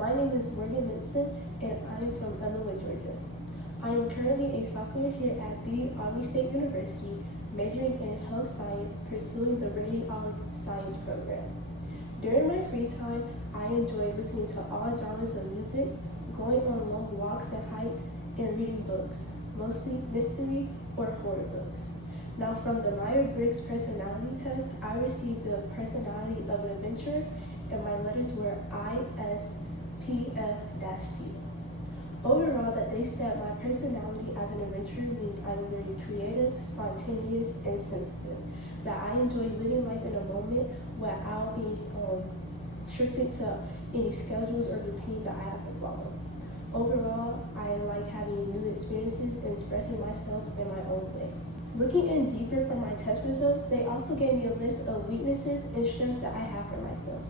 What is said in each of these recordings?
My name is Morgan Vincent, and I am from Illinois, Georgia. I am currently a sophomore here at the Army State University, majoring in health science, pursuing the radiology science program. During my free time, I enjoy listening to all genres of music, going on long walks and hikes, and reading books, mostly mystery or horror books. Now, from the Myers-Briggs personality test, I received the personality of an adventurer, and my letters were ISPF-T. Overall, that they said my personality as an adventurer means I'm very creative, spontaneous, and sensitive. That I enjoy living life in a moment without being restricted to any schedules or routines that I have to follow. Overall, I like having new experiences and expressing myself in my own way. Looking in deeper for my test results, they also gave me a list of weaknesses and strengths that I have for myself.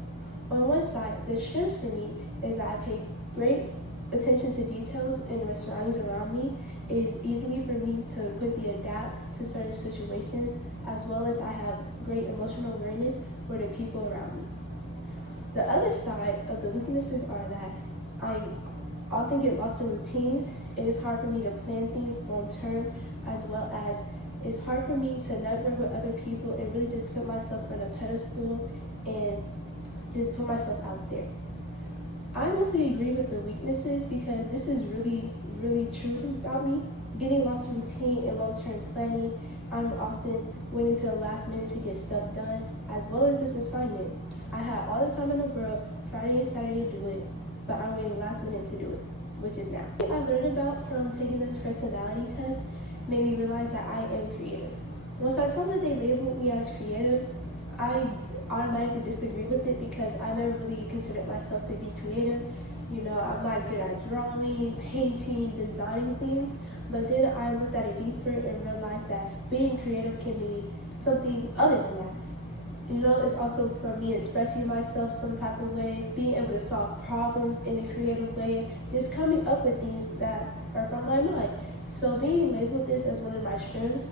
On one side, the strengths for me is that I pay great attention to details in the surroundings around me. It is easy for me to quickly adapt to certain situations, as well as I have great emotional awareness for the people around me. The other side of the weaknesses are that I often get lost in routines. It is hard for me to plan things long term, as well as it's hard for me to network with other people and really just put myself on a pedestal and just put myself out there. I mostly agree with the weaknesses because this is really true about me. Getting lost in routine and long-term planning, I'm often waiting to the last minute to get stuff done, as well as this assignment. I had all the time in the world, Friday and Saturday to do it, but I'm waiting last minute to do it, which is now. What I learned about from taking this personality test made me realize that I am creative. Once I saw that they labeled me as creative, I automatically disagree with it because I never really considered myself to be creative. You know, I'm not good at drawing, painting, designing things, but then I looked at it deeper and realized that being creative can be something other than that. You know, it's also for me expressing myself some type of way, being able to solve problems in a creative way, just coming up with things that are from my mind. So being labeled this as one of my strengths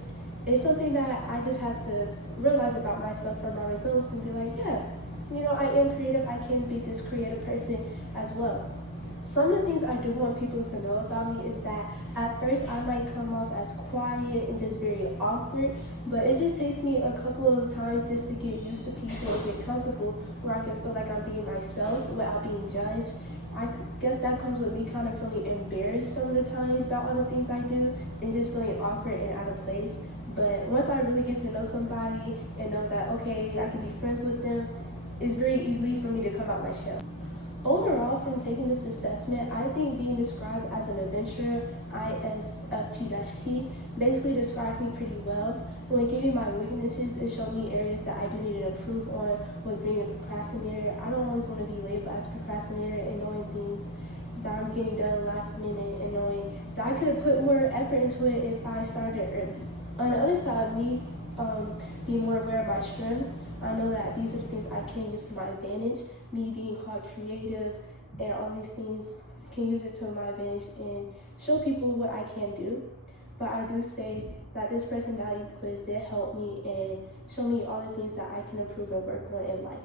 is something that I just have to realize about myself from my results and be like, yeah, you know, I am creative, I can be this creative person as well. Some of the things I do want people to know about me is that at first I might come off as quiet and just very awkward, but it just takes me a couple of times just to get used to people and get comfortable where I can feel like I'm being myself without being judged. I guess that comes with me kind of feeling embarrassed some of the times about other things I do and just feeling awkward and out of place. But once I really get to know somebody and know that, okay, I can be friends with them, it's very easy for me to come out my shell. Overall, from taking this assessment, I think being described as an adventurer, ISFP-T, basically described me pretty well. When giving my weaknesses, it showed me areas that I do need to improve on. With being a procrastinator, I don't always want to be labeled as procrastinator and knowing things that I'm getting done last minute and knowing that I could have put more effort into it if I started early. On the other side, me being more aware of my strengths, I know that these are the things I can use to my advantage. Me being called creative and all these things can use it to my advantage and show people what I can do. But I do say that this personality quiz did help me and show me all the things that I can improve and work on in life.